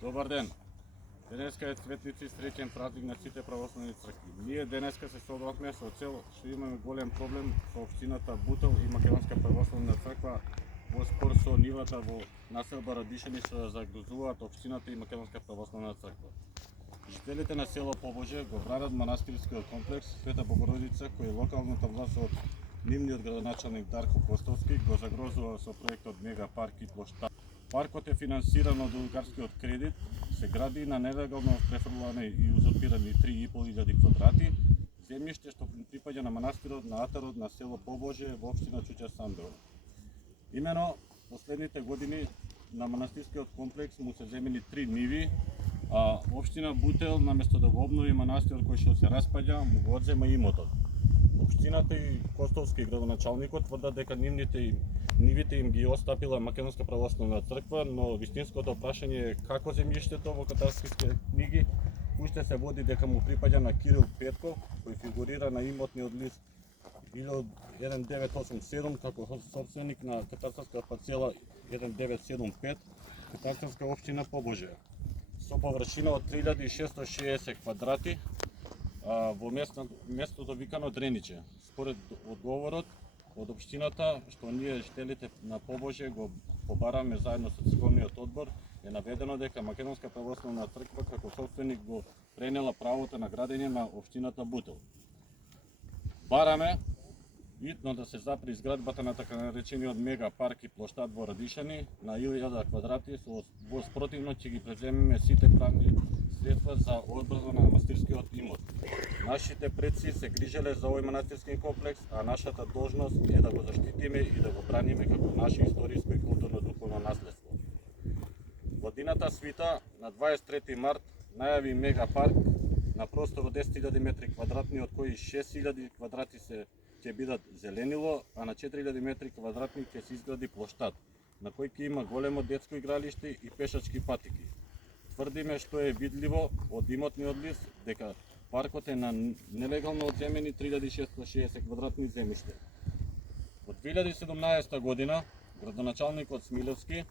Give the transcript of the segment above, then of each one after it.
Добар ден! Денеска е Цветници, среќен празник на сите православни цркви. Ние денеска се собравме со цел што имаме голем проблем со општината Бутел и Македонска православна црква во спор со нивата во населба Радишани што загрозуваат општината и Македонска православна црква. Жителите на село Побоже го бранат манастирскиот комплекс Света Богородица, кој локалната власт од нивниот градоначалник Дарко Костовски го загрозува со проектот Мега парк и плоштад. Паркот е финансиран од унгарскиот кредит, се гради на нелегално префрлани и узурпирани 3.500 квадрати, земјиште што припаѓа на манастирот на атарот на село Побоже во општина Чуча Сандрово. Имено, последните години на манастирскиот комплекс му се земени 3 ниви, а општина Бутел, наместо да го обнови манастирот кој што се распаѓа, му го одзема имотот. Општината и Костовски градоначалникот тврдат дека нивите им ги остапила Македонска православна црква, но вистинското прашање е како земјиштето во катастрските книги уште се води дека му припаѓа на Кирил Петков, кој фигурира на имотниот лист 1987 како собственик на катастрска парцела 1975, катастрска општина Побоже, со површина од 3660 квадрати во местото викано Дрениче. Според одговорот од општината, што ние жителите на Побоже го побараме заедно со црковниот одбор, е наведено дека Македонска православна црква како собственик го пренела правото на градење на општината Бутел. Бараме итно да се запри изградбата на така наречениот Мега парк и плоштад во Радишани на 1000 квадрати, во спротивно ќе ги преземеме сите правни средства за одбрана на манастирскиот имот. Нашите предци се грижеле за овој манастирски комплекс, а нашата должност е да го заштитиме и да го браниме како наше историско и културно-духовно наследство. Годината свита на 23 март најави Мега парк на простор од 10.000 метри квадратни, од кои 6.000 квадрати ќе бидат зеленило, а на 4.000 метри квадратни ќе се изгради плоштад, на кој ќе има големо детско игралиште и пешачки патики. Тврдиме што е видливо од имотниот лист дека паркот е на нелегално одземени 3660 квадратни земјиште. Во 2017 година градоначалникот Смилевски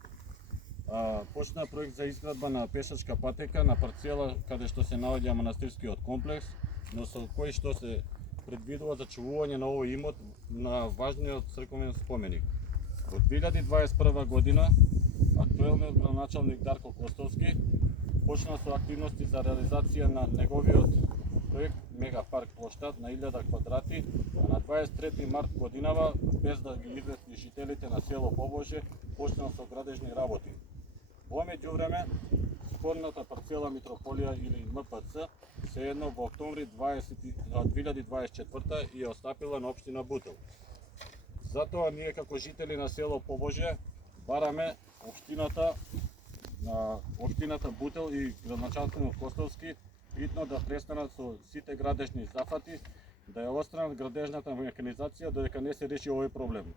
почна проект за изградба на пешачка патека на парцела каде што се наоѓа манастирскиот комплекс, но со кој што се предвидува зачувување на овој имот на важниот црковен споменик. Во 2021 година актуелниот градоначалник Дарко Костовски почна со активности за реализација на неговиот проект Мега парк плоштад на 1000 квадрати, а на 23 март годинава, без да ги извести жителите на село Побоже, почнал со градежни работи. Во меѓувреме, спорната парцела Митрополија или МПЦ се едно во октомври 2024 и е остапила на општина Бутел. Затоа ние како жители на село Побоже бараме општината Бутел и градоначалникот Костовски итно да престанат со сите градежни зафати, да ја отстранат градежната механизација додека не се реши овој проблем.